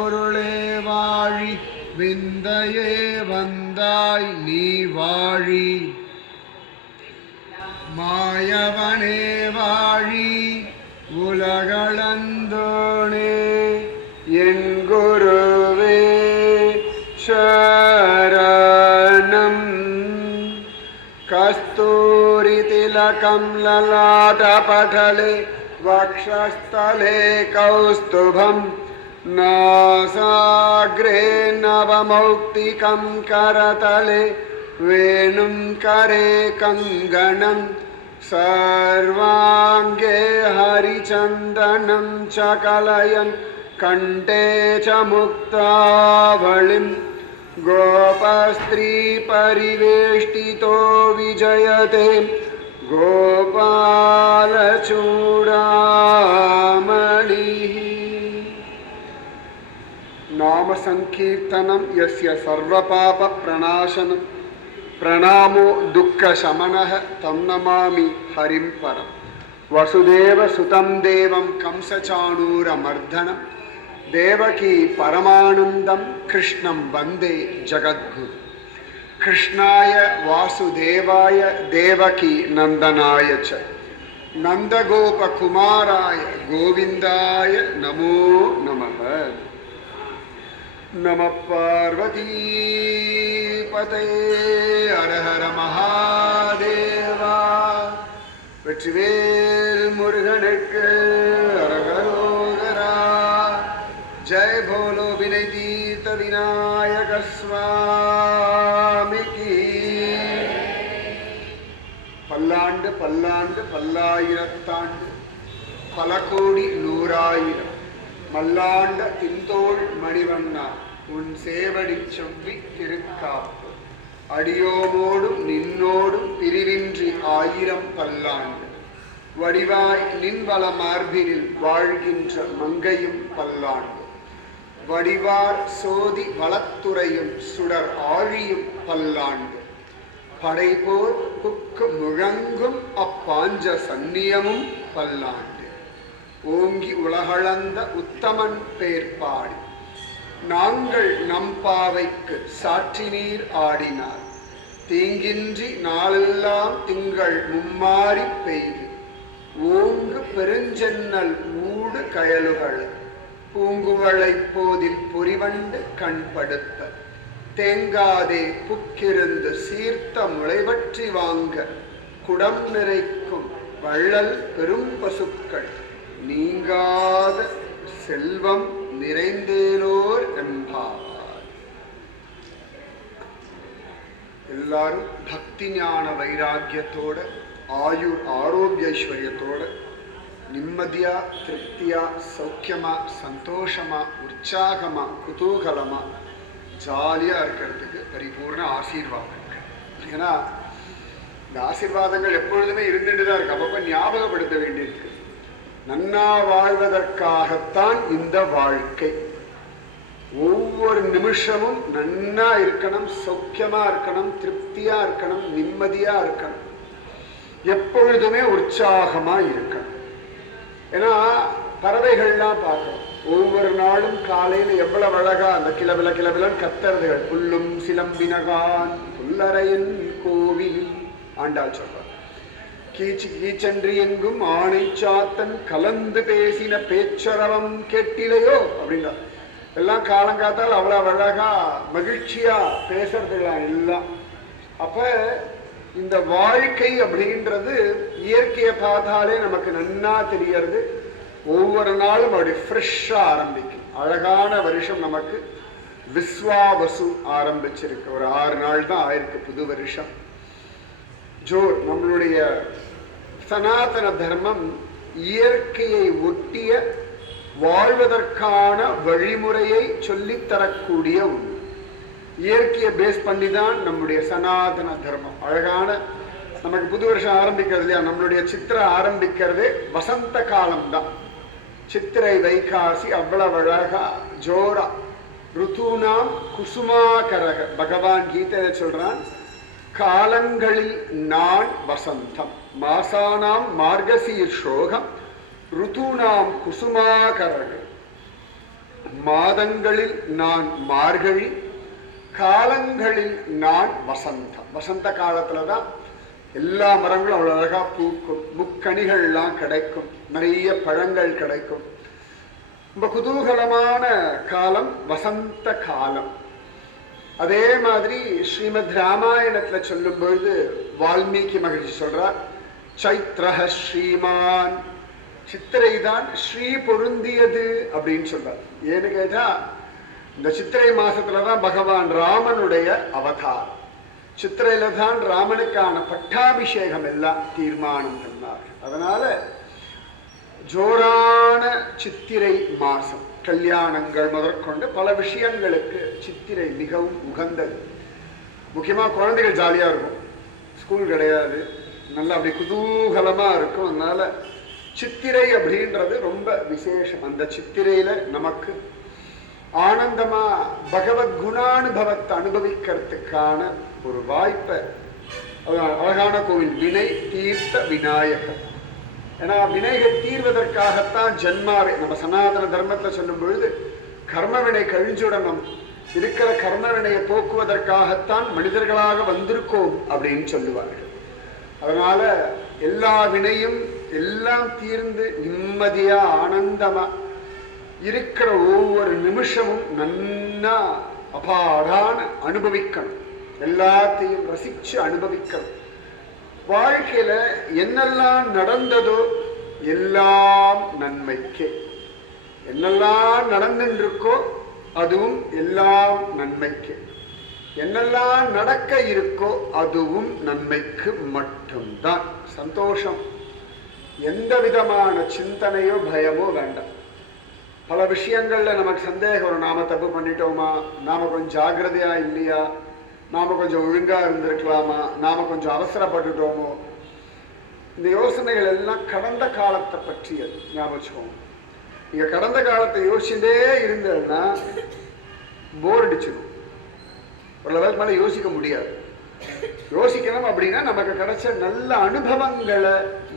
பொருளே வாழி விந்தையே வந்தாய் நீ வாழி மாயவனே வாழி உலகளந்தோனே என் குருவே சரணம் कस्तूरितिलकं ललाटपटले वक्षस्थले कौस्तुभं नासाग्रे नवमौक्तिकं करतले वेणुं करे कङ्गणं सर्वाङ्गे हरिचन्दनं च कलयन् कण्ठे च मुक्तावलिम् गोपस्त्रीपरिवेष्टितो विजयते गोपालचूडामणिः நாமசங்கீர்த்தனம் எஸ்ய சர்வபாப பிரணாசனம் பிரணாமோ துக்க சமனக தம் நமாமி ஹரிம் பரம் வசுதேவ சுதம் தேவம் கம்சச்சாணூரமர்தனம் தேவகி பரமானந்தம் கிருஷ்ணம் வந்தே ஜகத்குரு கிருஷ்ணாய வாசுதேவாய தேவகி நந்தனாய ச நந்தகோபகுமாராய கோவிந்தாய நமோ நமக नमः नमः पार्वतीपतये हर हर महादेवा வெற்றிவேல் முருகனுக்கு அரகரோகரா ஜெய போலோ வினை தீர்த்த விநாயக சுவாமிக்கு பல்லாண்டு பல்லாண்டு பல்லாயிரத்தாண்டு பல கோடி நூறாயிரம் மல்லாண்ட திந்தோள் மணிவண்ணா உன் சேவடி செவ்வி திருக்காப்பு. அடியோமோடும் நின்னோடும் பிரிவின்றி ஆயிரம் பல்லாண்டு. வடிவாய் நின்வள மார்பினில் வாழ்கின்ற மங்கையும் பல்லாண்டு. வடிவார் சோதி வளத்துறையும் சுடர் ஆழியும் பல்லாண்டு. படைபோர் புக்கு முழங்கும் அப்பாஞ்ச சந்நியமும் பல்லாண்டு. ஓங்கி உலகளந்த உத்தமன் பேர்பாடி. நாங்கள் நம் நம்பாவைக்கு சாற்றினீர் ஆடினார். தீங்கின்றி நாளெல்லாம் திங்கள் மும்மாறி பெய்து. ஓங்கு பெருஞ்சென்னல் ஊடு கயலுகள். பூங்குவளை போதில் பொறிவண்டு கண்படுத்த. தேங்காதே புக்கிருந்து சீர்த்த முளைவற்றி வாங்க. குடம் நிறைக்கும் வள்ளல் பெரும் பசுக்கள். நீங்காத செல்வம் நிறைந்தேலோர் என்பார். எல்லாரும் பக்தி ஞான வைராக்கியத்தோட ஆயுர் ஆரோக்கியைஸ்வர்யத்தோட நிம்மதியா திருப்தியா சௌக்கியமா சந்தோஷமா உற்சாகமா குதூகலமா ஜாலியா இருக்கிறதுக்கு பரிபூர்ண ஆசீர்வாதம் ஏன்னா இந்த ஆசீர்வாதங்கள் எப்பொழுதுமே இருந்துட்டு தான் இருக்கு. அப்பப்போ ஞாபகப்படுத்த வேண்டியிருக்கு நன்னா வாழ்வதற்காகத்தான் இந்த வாழ்க்கை. ஒவ்வொரு நிமிஷமும் நன்னா இருக்கணும் சௌக்கியமா இருக்கணும் திருப்தியா இருக்கணும் நிம்மதியா இருக்கணும். எப்பொழுதுமே உற்சாகமா இருக்கணும். ஏன்னா பறவைகள்லாம் பார்க்கணும். ஒவ்வொரு நாளும் காலையில எவ்வளவு அழகா அந்த கிளவில கிளவிலன்னு கத்துறதுகள். புல்லும் சிலம்பினகான் புல்லறையின் கோவில். ஆண்டாள் சொல்றார். கீச்சு கீச்சென்று எங்கும் ஆணை சாத்தன் கலந்து பேசின பேச்சரவம் கேட்டிலையோ? அப்படின்னா எல்லாம் காலங்காத்தால் அவ்வளவு அழகா மகிழ்ச்சியா பேசுறதுலாம் எல்லாம் அப்ப இந்த வாழ்க்கை அப்படின்றது இயற்கையை பார்த்தாலே நமக்கு நன்னா தெரியறது ஒவ்வொரு நாளும் அப்படி ஃப்ரெஷ்ஷாக ஆரம்பிக்கும். அழகான வருஷம் நமக்கு விஸ்வாவசு ஆரம்பிச்சிருக்கு. ஒரு ஆறு நாள் தான் ஆயிருக்கு புது வருஷம். ஜோர் நம்மளுடைய சனாதன தர்மம் இயற்கையை ஒட்டிய வாழ்வதற்கான வழிமுறையை சொல்லித் தரக்கூடிய ஒன்று இயற்கையை பேஸ் பண்ணி தான் நம்முடைய சனாதன தர்மம். அழகான நமக்கு புது வருஷம் ஆரம்பிக்கிறது இல்லையா? நம்மளுடைய சித்திரை ஆரம்பிக்கிறதே வசந்த காலம்தான். சித்திரை வைகாசி அவ்வளவு அழகா ஜோரா. ருத்துனாம் குசுமாகரக. பகவான் கீதையில சொல்றான் காலங்களில் நான் வசந்தம். மாசானாம் மார்கசீர்ஷோகம் ருதுனாம் குசுமாகரக மாதங்களில் நான் மார்கழி காலங்களில் நான் வசந்தம். வசந்த காலத்துல தான் எல்லா மரங்களும் அவ்வளோ அழகாக பூக்கும். முக்கணிகள்லாம் கிடைக்கும். நிறைய பழங்கள் கிடைக்கும். ரொம்ப குதூகலமான காலம் வசந்த காலம். அதே மாதிரி ஸ்ரீமத் ராமாயணத்துல சொல்லும் பொழுது வால்மீகி மகிழ்ச்சி சொல்றார் சைத்ரஹ ஸ்ரீமான். சித்திரை தான் ஸ்ரீ பொருந்தியது அப்படின்னு சொல்றார் ஏன்னு கேட்டா இந்த சித்திரை மாசத்துலதான் பகவான் ராமனுடைய அவதார். சித்திரையில தான் ராமனுக்கான பட்டாபிஷேகம் எல்லாம் தீர்மானம் பண்ணார். அதனால ஜோரான சித்திரை மாசம். கல்யாணங்கள் முதற்கொண்டு பல விஷயங்களுக்கு சித்திரை மிகவும் உகந்தது. முக்கியமாக குழந்தைகள் ஜாலியாக இருக்கும். ஸ்கூல் கிடையாது. நல்லா அப்படி குதூகலமாக இருக்கும். அதனால் சித்திரை அப்படின்றது ரொம்ப விசேஷம். அந்த சித்திரையில் நமக்கு ஆனந்தமாக பகவத் குணானுபவத்தை அனுபவிக்கிறதுக்கான ஒரு வாய்ப்பை அழகான கோவில் வினை தீர்த்த விநாயகர். ஏன்னா வினைகள் தீர்வதற்காகத்தான் ஜென்மாவே. நம்ம சனாதன தர்மத்தில் சொல்லும் பொழுது கர்மவினை கழிஞ்சுடணும். இருக்கிற கர்ம வினையை போக்குவதற்காகத்தான் மனிதர்களாக வந்திருக்கோம் அப்படின்னு சொல்லுவார்கள். அதனால எல்லா வினையும் எல்லாம் தீர்ந்து நிம்மதியா ஆனந்தமா இருக்கிற ஒவ்வொரு நிமிஷமும் நன்னா அபாடான அனுபவிக்கணும். எல்லாத்தையும் ரசிச்சு அனுபவிக்கணும். வாழ்க்கையில என்னெல்லாம் நடந்ததோ எல்லாம் நன்மைக்கே. என்னெல்லாம் நடந்துருக்கோ அதுவும் எல்லாம் நன்மைக்கு. என்னெல்லாம் நடக்க இருக்கோ அதுவும் நன்மைக்கு மட்டும்தான். சந்தோஷம். எந்த விதமான சிந்தனையோ பயமோ வேண்டாம். பல விஷயங்கள்ல நமக்கு சந்தேகம் வரும். நாம தப்பு பண்ணிட்டோமா? நாம கொஞ்சம் ஜாகிரதையா இல்லையா? நாம் கொஞ்சம் ஒழுங்காக இருந்திருக்கலாமா? நாம் கொஞ்சம் அவசரப்பட்டுட்டோமோ? இந்த யோசனைகள் எல்லாம் கடந்த காலத்தை பற்றியது. ஞாபகம் வச்சுக்கோங்க. கடந்த காலத்தை யோசிச்சுட்டே இருந்ததுன்னா போர் அடிச்சிடும். ஒரு லெவலுக்கு மேலே யோசிக்க முடியாது. யோசிக்கணும் அப்படின்னா நமக்கு கிடைச்ச நல்ல அனுபவங்களை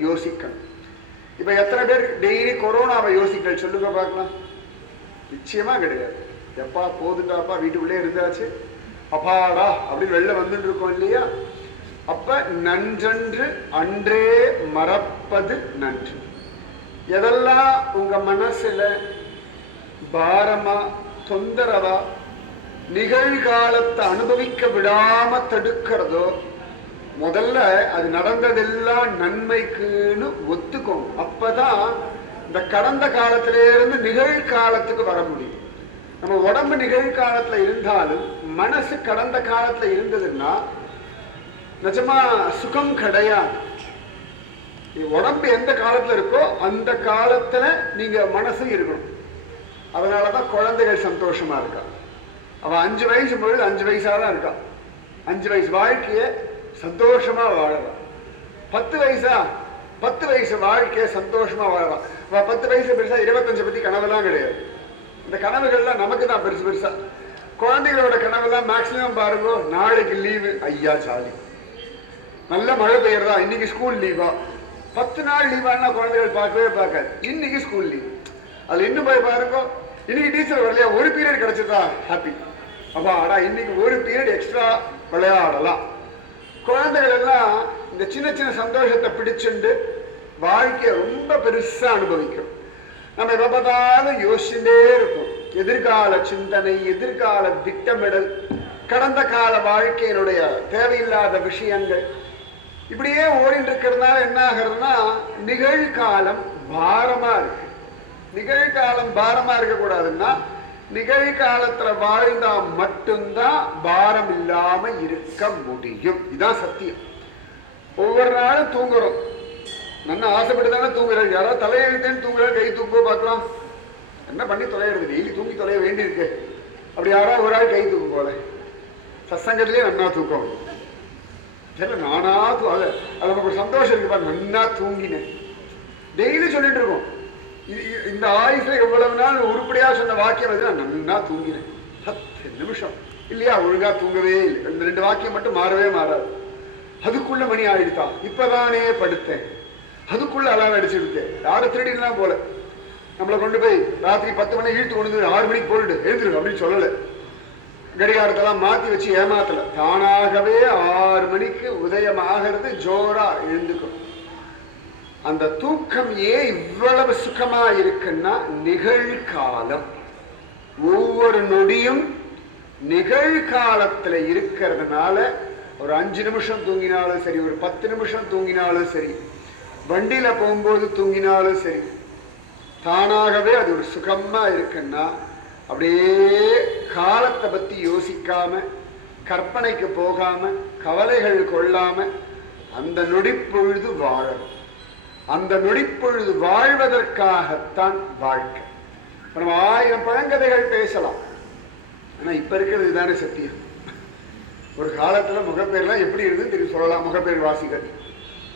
யோசிக்கணும். இப்போ எத்தனை பேர் டெய்லி கொரோனாவை யோசிக்கல் சொல்லுங்க பார்க்கலாம். நிச்சயமாக கிடையாது. எப்பா போதுட்டாப்பா வீட்டுக்குள்ளே இருந்தாச்சு. அபாடா அப்படின்னு வெளில வந்துட்டு இருக்கோம் இல்லையா? அப்ப நன்றன்று அன்றே மறப்பது நன்று. எதெல்லாம் உங்க மனசுல பாரமா தொந்தரவா நிகழ்காலத்தை அனுபவிக்க விடாம தடுக்கிறதோ முதல்ல அது நடந்ததெல்லாம் நன்மைக்குன்னு ஒத்துக்கும் அப்பதான் இந்த கடந்த காலத்திலே இருந்து நிகழ்காலத்துக்கு வர முடியும். நம்ம உடம்பு நிகழ்காலத்துல இருந்தாலும் மனசு கடந்த காலத்துல இருந்ததுன்னா நிஜமா சுகம் கிடையாது. உடம்பு எந்த காலத்துல இருக்கோ அந்த காலத்துல நீங்க மனசு இருக்கணும். அதனாலதான் குழந்தைகள் சந்தோஷமா இருக்கா. அவன் அஞ்சு வயசு பொழுது அஞ்சு வயசா தான் இருக்கான் அஞ்சு வயசு வாழ்க்கைய சந்தோஷமா வாழலாம் பத்து வயசா? பத்து வயசு வாழ்க்கைய சந்தோஷமா வாழலாம் அவன் பத்து வயசு பெருசா இருபத்தஞ்சு பத்தி கனவுலாம் கிடையாது. இந்த கனவுகள்லாம் நமக்கு தான் பெருசு பெருசா. குழந்தைகளோட கனவெல்லாம் மேக்சிமம் பாருங்க. நாளைக்கு லீவு ஐயா சாலி நல்ல மழை பெய்யறதா? இன்னைக்கு ஸ்கூல் லீவா பத்து நாள் லீவானா குழந்தைகள் பார்க்கவே பார்க்காது. இன்னைக்கு ஸ்கூல் லீவ் அதுல இன்னும் போய் பாருங்க. இன்னைக்கு டீச்சர் வரலையா? ஒரு பீரியட் கிடைச்சதா ஹாப்பி அப்பா ஆடா இன்னைக்கு ஒரு பீரியட் எக்ஸ்ட்ரா விளையாடலாம். குழந்தைகள் எல்லாம் இந்த சின்ன சின்ன சந்தோஷத்தை பிடிச்சுண்டு வாழ்க்கையை ரொம்ப பெருசா அனுபவிக்கும் நம்ம எப்ப பார்த்தாலும் யோசிச்சுட்டே இருக்கும் எதிர்கால சிந்தனை எதிர்கால திட்டமிடல் கடந்த கால வாழ்க்கையினுடைய தேவையில்லாத விஷயங்கள். இப்படியே ஓடிட்டு இருக்கிறதுனால என்ன ஆகுறதுன்னா நிகழ்காலம் பாரமா இருக்கு. நிகழ்காலம் பாரமா இருக்கக்கூடாதுன்னா நிகழ்காலத்துல வாழ்ந்தா மட்டும்தான் பாரம் இல்லாம இருக்க முடியும். இதான் சத்தியம். ஒவ்வொரு நாளும் தூங்குறோம். நல்லா ஆசைப்பட்டு தானே தூங்குறேன் யாராவது தலையெழுத்தேன்னு தூங்குற கை தூக்க பார்க்கலாம். என்ன பண்ணி தொலைகிறது டெய்லி தூங்கி தொலைய வேண்டியிருக்கு. அப்படி யாராவது ஒரு ஆள் கை தூக்கும் போல. சத்சங்கத்திலே நன்னா தூக்கம். இல்லை நானா தூ அது அது நமக்கு ஒரு சந்தோஷம் இருக்குப்பா நன்னா தூங்கினேன். டெய்லி சொல்லிட்டு இருக்கோம். இது- இந்த ஆயுஸ்ல எவ்வளவு நாள் உருப்படியா சொன்ன வாக்கியம் வந்து நான் நன்னா தூங்கினேன். பத்து நிமிஷம். இல்லையா ஒழுங்கா தூங்கவே இல்லை. இந்த ரெண்டு வாக்கியம் மட்டும் மாறவே மாறாது. அதுக்குள்ள மணி ஆயிடுதா? இப்பதானே படுத்தேன். அதுக்குள்ள அலாரம் அடிச்சிருக்கேன் யாரும் திருடினா போல. நம்மளை கொண்டு போய் ராத்திரி பத்து மணி இழுத்து கொண்டு வந்து ஆறு மணிக்கு போயிடு எழுந்துரு அப்படின்னு சொல்லலை. கடிகாரத்தெல்லாம் மாத்தி வச்சு ஏமாத்தல. தானாகவே ஆறு மணிக்கு உதயமாகிறது ஜோராக ஜோரா எழுந்துக்கும். அந்த தூக்கம் ஏன் இவ்வளவு சுகமா இருக்குன்னா நிகழ்காலம் ஒவ்வொரு நொடியும் நிகழ்காலத்துல இருக்கிறதுனால ஒரு அஞ்சு நிமிஷம் தூங்கினாலும் சரி ஒரு பத்து நிமிஷம் தூங்கினாலும் சரி வண்டியில போகும்போது தூங்கினாலும் சரி தானாகவே அது ஒரு சுகமாக இருக்குன்னா அப்படியே காலத்தை பற்றி யோசிக்காம கற்பனைக்கு போகாம கவலைகள் கொள்ளாம அந்த நொடிப்பொழுது வாழணும். அந்த நொடிப்பொழுது வாழ்வதற்காகத்தான் வாழ்க்கை. இப்ப நம்ம ஆயிரம் பழங்கதைகள் பேசலாம். ஆனால் இப்போ இருக்கிறது தானே சத்தியம். ஒரு காலத்தில் முகப்பேர்லாம் எப்படி இருந்து தெரியும் சொல்லலாம் முகப்பேர் வாசிகள்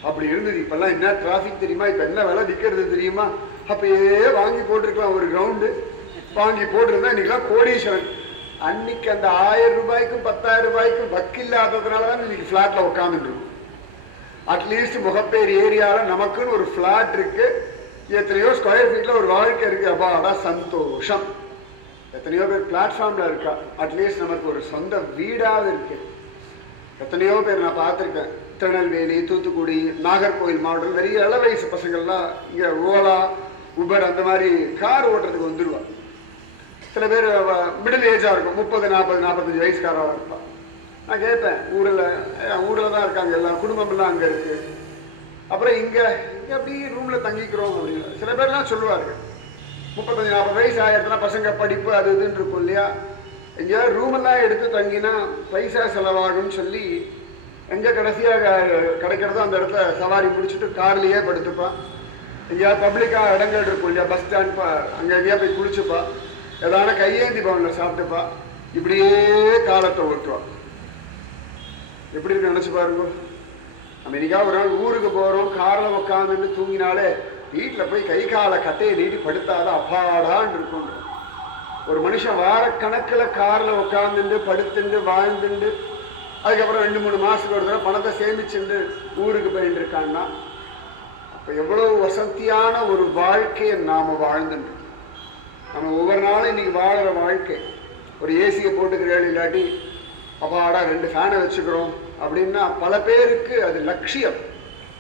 அப்படி இருந்தது இப்பெல்லாம் என்ன டிராஃபிக் தெரியுமா? இப்போ என்ன வேலை விற்கிறது தெரியுமா? அப்பயே வாங்கி போட்டிருக்கலாம் ஒரு கிரவுண்டு வாங்கி போட்டிருந்தா இன்னைக்கெல்லாம் கோடீஸ்வரன். அன்னைக்கு அந்த ஆயிரம் ரூபாய்க்கும் பத்தாயிரம் ரூபாய்க்கும் வக்கில்லாததுனால தான் இன்னைக்கு ஃபிளாட்ல உட்காந்துட்டு இருக்கும் அட்லீஸ்ட் முகப்பேர் ஏரியாவில் நமக்குன்னு ஒரு ஃபிளாட் இருக்கு. எத்தனையோ ஸ்கொயர் ஃபீட்ல ஒரு வாழ்க்கை இருக்கு. அப்பா அதான் சந்தோஷம். எத்தனையோ பேர் பிளாட்ஃபார்ம்ல இருக்கா? அட்லீஸ்ட் நமக்கு ஒரு சொந்த வீடாவது இருக்கு. எத்தனையோ பேர் நான் பார்த்துருக்கேன். திருநெல்வேலி தூத்துக்குடி நாகர்கோவில் மாவட்டம் நிறைய இளவயசு பசங்கள்லாம் இங்கே ஓலா உபர் அந்த மாதிரி கார் ஓட்டுறதுக்கு வந்துடுவா சில பேர் மிடில் ஏஜாக இருக்கும். முப்பது நாற்பது நாற்பத்தஞ்சு வயசுக்காராக இருப்பாள் நான் கேட்பேன் ஊரில் ஊரில் தான் இருக்காங்க எல்லாம் குடும்பமெல்லாம் அங்கே இருக்குது அப்புறம் இங்கே இங்கே அப்படி ரூமில் தங்கிக்கிறோம் அப்படின்னு. சில பேர்லாம் சொல்லுவார்கள் முப்பத்தஞ்சு நாற்பது வயசு ஆயிரத்துனா பசங்க படிப்பு அது இதுன்னு இருக்கும் இல்லையா? எங்கேயாவது ரூமெல்லாம் எடுத்து தங்கினா பைசா செலவாகும்னு சொல்லி எங்கே கடைசியாக கிடைக்கிறதோ அந்த இடத்துல சவாரி பிடிச்சிட்டு கார்லேயே படுத்துப்பான். ஐயா பப்ளிக்காக இடங்கள் இருக்கும் இல்லையா பஸ் ஸ்டாண்ட் அங்கே எங்கேயா போய் குளிச்சுப்பா. ஏதான கையேந்தி பவனில் சாப்பிட்டுப்பா. இப்படியே காலத்தை ஓட்டுவா எப்படி இருக்கு நினைச்சு பாருங்க. அமெரிக்கா ஒரு நாள் ஊருக்கு போறோம் காரில் உட்காந்துன்னு தூங்கினாலே வீட்டில் போய் கை காலை கட்டையை நீட்டி படுத்தாதான் அப்பாடான்னு இருக்கும் ஒரு மனுஷன் வாரக்கணக்கில் காரில் உட்காந்துட்டு படுத்துண்டு வாழ்ந்துண்டு அதுக்கப்புறம் ரெண்டு மூணு மாசத்துக்கு ஒரு தடவை பணத்தை சேமிச்சுண்டு ஊருக்கு போயிட்டு இருக்கான்னா இப்போ எவ்வளவு வசதியான ஒரு வாழ்க்கையை நாம் வாழ்ந்துட்டு நம்ம ஒவ்வொரு நாளும் இன்றைக்கி வாழ்கிற வாழ்க்கை. ஒரு ஏசியை போட்டுக்கிறேன் இல்லாட்டி அப்பாடா ரெண்டு ஃபேனை வச்சுக்கிறோம் அப்படின்னா பல பேருக்கு அது லட்சியம்.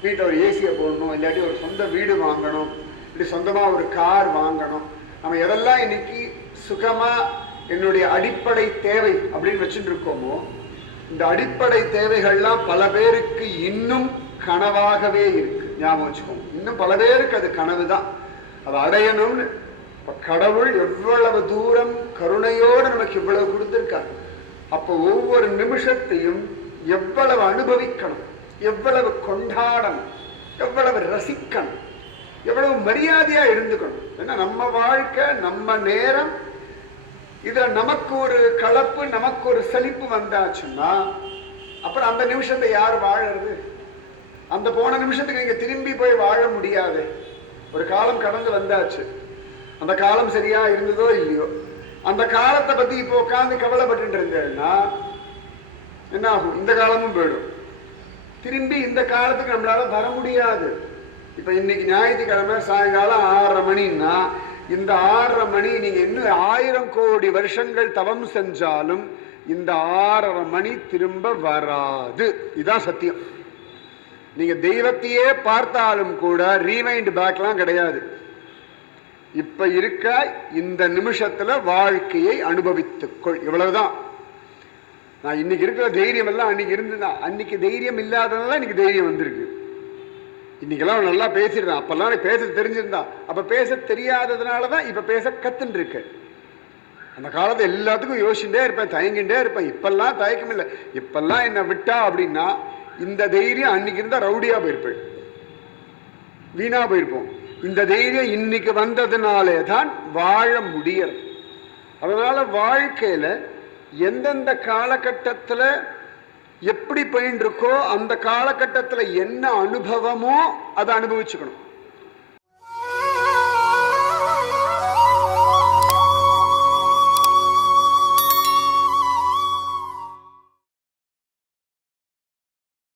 வீட்டில் ஒரு ஏசியை போடணும் இல்லாட்டி ஒரு சொந்த வீடு வாங்கணும் இப்படி சொந்தமாக ஒரு கார் வாங்கணும். நம்ம எதெல்லாம் இன்னைக்கு சுகமாக என்னுடைய அடிப்படை தேவை அப்படின்னு வச்சுட்டு இருக்கோமோ இந்த அடிப்படை தேவைகள்லாம் பல பேருக்கு இன்னும் கனவாகவே இருக்கு. ஞாபகம் வச்சுக்கோங்க. இன்னும் பல பேருக்கு அது கனவு தான் அதை அடையணும்னு. இப்போ கடவுள் எவ்வளவு தூரம் கருணையோடு நமக்கு இவ்வளவு கொடுத்துருக்காரு. அப்போ ஒவ்வொரு நிமிஷத்தையும் எவ்வளவு அனுபவிக்கணும். எவ்வளவு கொண்டாடணும். எவ்வளவு ரசிக்கணும். எவ்வளவு மரியாதையா இருந்துக்கணும். ஏன்னா நம்ம வாழ்க்கை நம்ம நேரம் இதுல நமக்கு ஒரு கலப்பு நமக்கு ஒரு சலிப்பு வந்தாச்சுன்னா அப்புறம் அந்த நிமிஷத்தை யார் வாழறது? அந்த போன நிமிஷத்துக்கு நீங்க திரும்பி போய் வாழ முடியாது. ஒரு காலம் கடந்து வந்தாச்சு. அந்த காலம் சரியா இருந்ததோ இல்லையோ? அந்த காலத்தை பத்தி இப்போ உட்காந்து கவலைப்பட்டு இருந்தேன்னா என்ன ஆகும் இந்த காலமும் போயிடும். திரும்பி இந்த காலத்துக்கு நம்மளால வர முடியாது. இப்ப இன்னைக்கு ஞாயிற்றுக்கிழமை சாயங்காலம் ஆறரை மணின்னா இந்த ஆறரை மணி நீங்க இன்னும் ஆயிரம் கோடி வருஷங்கள் தவம் செஞ்சாலும் இந்த ஆறரை மணி திரும்ப வராது. இதான் சத்தியம். நீங்க தெய்வத்தையே பார்த்தாலும் கூட ரீவைண்ட் பேக்லாம் கிடையாது. இப்ப இருக்க இந்த நிமிஷத்துல வாழ்க்கையை அனுபவித்துக்கொள். இவ்வளவுதான். நான் இன்னைக்கு இருக்கிற தைரியம் எல்லாம் அன்னைக்கு இருந்துதான் அன்னைக்கு தைரியம் இல்லாதனால இன்னைக்கு தைரியம் வந்திருக்கு. இன்னைக்கெல்லாம் நல்லா பேசிடுறான். அப்பெல்லாம் பேச தெரிஞ்சிருந்தான் அப்ப பேச தெரியாததுனாலதான் இப்ப பேச கத்துன்னு இருக்கு அந்த காலத்தை எல்லாத்துக்கும் யோசிச்சுட்டே இருப்பேன் தயங்கிட்டே இருப்பேன். இப்பெல்லாம் தயக்கம் இல்லை இப்பெல்லாம் என்னை விட்டா அப்படின்னா இந்த தைரியம் அன்னைக்கு இருந்தா ரவுடியா போயிருப்பேன். வீணா போயிருப்போம். இந்த தைரியம் இன்னைக்கு வந்ததுனாலே தான் வாழ முடியறது. அதனால வாழ்க்கையில எந்தெந்த காலகட்டத்துல எப்படி பயின்றிருக்கோ அந்த காலகட்டத்துல என்ன அனுபவமோ அதை அனுபவிச்சுக்கணும்.